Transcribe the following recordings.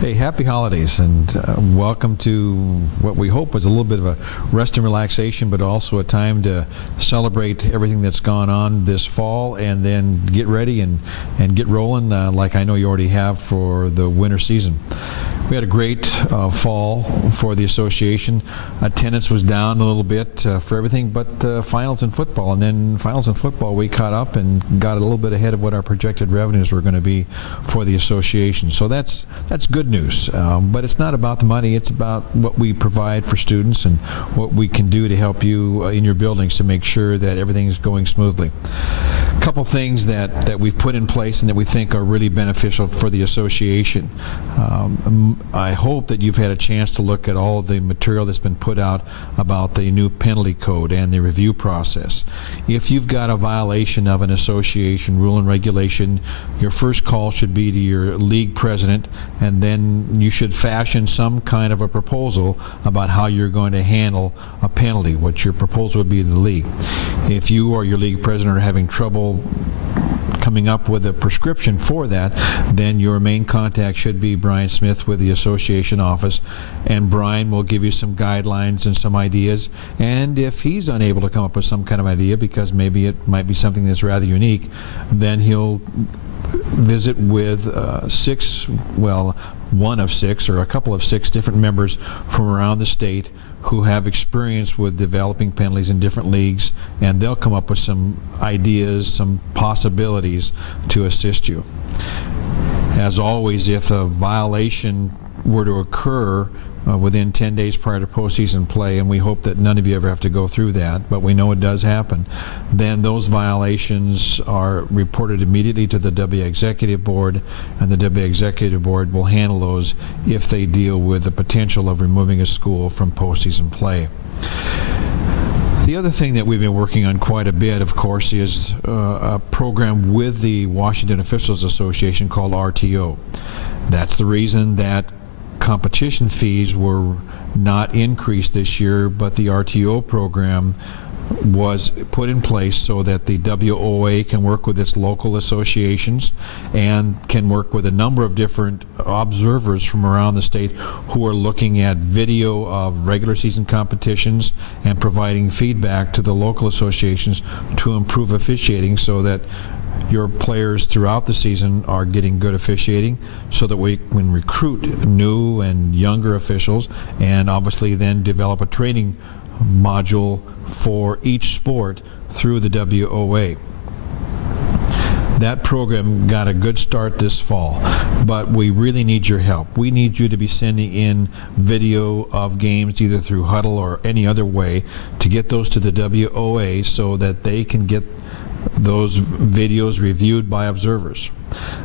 Hey, happy holidays, and welcome to what we hope was a little bit of a rest and relaxation, but also a time to celebrate everything that's gone on this fall, and then get ready and get rolling like I know you already have for the winter season. We had a great fall for the association. Attendance was down a little bit for everything but finals and football, and then finals and football we caught up and got a little bit ahead of what our projected revenues were going to be for the association. So that's good news, but it's not about the money. It's about what we provide for students and what we can do to help you in your buildings to make sure that everything is going smoothly. A couple things that we've put in place and that we think are really beneficial for the association. I hope that you've had a chance to look at all of the material that's been put out about the new penalty code and the review process. If you've got a violation of an association rule and regulation, your first call should be to your league president, and then you should fashion some kind of a proposal about how you're going to handle a penalty, what your proposal would be to the league. If you or your league president are having trouble coming up with a prescription for that, then your main contact should be Brian Smith with the association office, and Brian will give you some guidelines and some ideas. And if he's unable to come up with some kind of idea, because maybe it might be something that's rather unique, then he'll visit with one of six or a couple of six different members from around the state who have experience with developing penalties in different leagues, and they'll come up with some ideas, some possibilities to assist you. As always, if a violation were to occur within 10 days prior to postseason play, and we hope that none of you ever have to go through that, but we know it does happen, then those violations are reported immediately to the WIAA Executive Board, and the WIAA Executive Board will handle those if they deal with the potential of removing a school from postseason play. The other thing that we've been working on quite a bit, of course, is a program with the Washington Officials Association called RTO. That's the reason that competition fees were not increased this year, but the RTO program was put in place so that the WOA can work with its local associations and can work with a number of different observers from around the state who are looking at video of regular season competitions and providing feedback to the local associations to improve officiating, so that your players throughout the season are getting good officiating, so that we can recruit new and younger officials, and obviously then develop a training module for each sport through the WOA. That program got a good start this fall, but we really need your help. We need you to be sending in video of games either through Huddle or any other way to get those to the WOA so that they can get those videos reviewed by observers.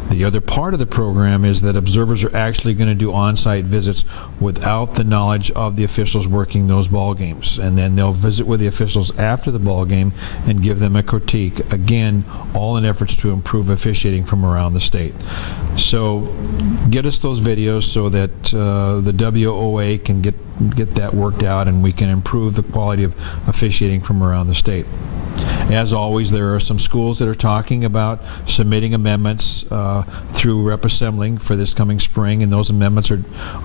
The other part of the program is that observers are actually going to do on-site visits without the knowledge of the officials working those ball games, and then they'll visit with the officials after the ball game and give them a critique, again all in efforts to improve officiating from around the state. So get us those videos so that the WOA can get that worked out, and we can improve the quality of officiating from around the state. As always, there are some schools that are talking about submitting amendments through Rep Assembling for this coming spring, and those amendments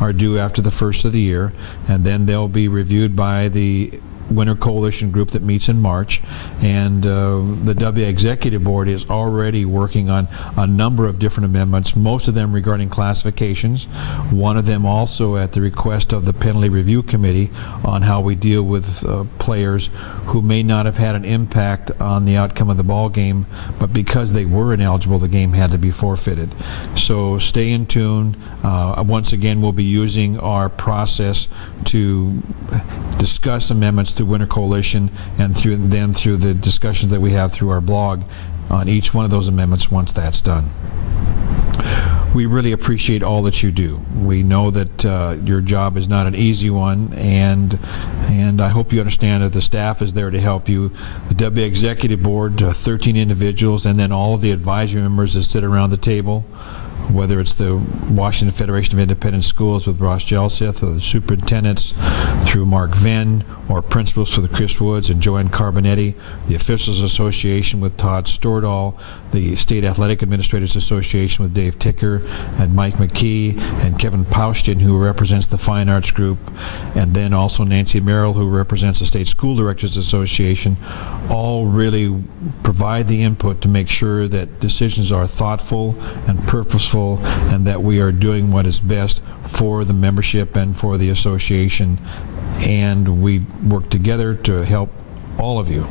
are due after the first of the year, and then they'll be reviewed by the Winter Coalition group that meets in March, and the WIAA Executive Board is already working on a number of different amendments, most of them regarding classifications, one of them also at the request of the Penalty Review Committee on how we deal with players who may not have had an impact on the outcome of the ball game, but because they were ineligible, the game had to be forfeited. So stay in tune. Once again, we'll be using our process to discuss amendments through Winter Coalition, and through the discussions that we have through our blog on each one of those amendments once that's done. We really appreciate all that you do. We know that your job is not an easy one, and I hope you understand that the staff is there to help you. The WIAA Executive Board, 13 individuals, and then all of the advisory members that sit around the table whether it's the Washington Federation of Independent Schools with Ross Jelseth, or the superintendents through Mark Venn, or principals for the Chris Woods and Joanne Carbonetti, the Officials Association with Todd Stordahl, the State Athletic Administrators Association with Dave Ticker and Mike McKee, and Kevin Paushtin, who represents the Fine Arts Group, and then also Nancy Merrill, who represents the State School Directors Association, all really provide the input to make sure that decisions are thoughtful and purposeful, and that we are doing what is best for the membership and for the association, and we work together to help all of you.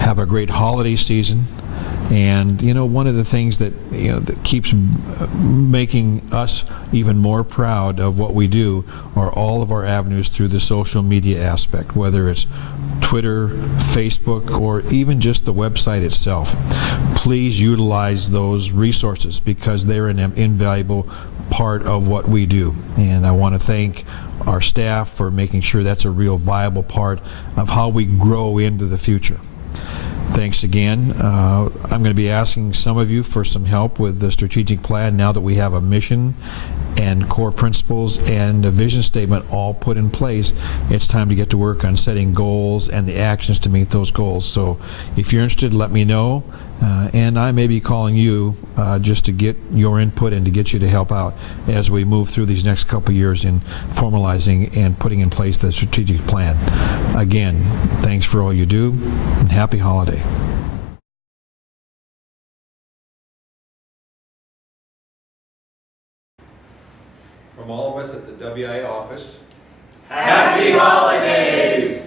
Have a great holiday season. And one of the things that that keeps making us even more proud of what we do are all of our avenues through the social media aspect, whether it's Twitter, Facebook, or even just the website itself. Please utilize those resources because they're an invaluable part of what we do. And I want to thank our staff for making sure that's a real viable part of how we grow into the future. Thanks again. I'm going to be asking some of you for some help with the strategic plan now that we have a mission and core principles and a vision statement all put in place. It's time to get to work on setting goals and the actions to meet those goals. So if you're interested, let me know. And I may be calling you just to get your input and to get you to help out as we move through these next couple of years in formalizing and putting in place the strategic plan. Again, thanks for all you do, and happy holiday. From all of us at the WIAA office, Happy Holidays!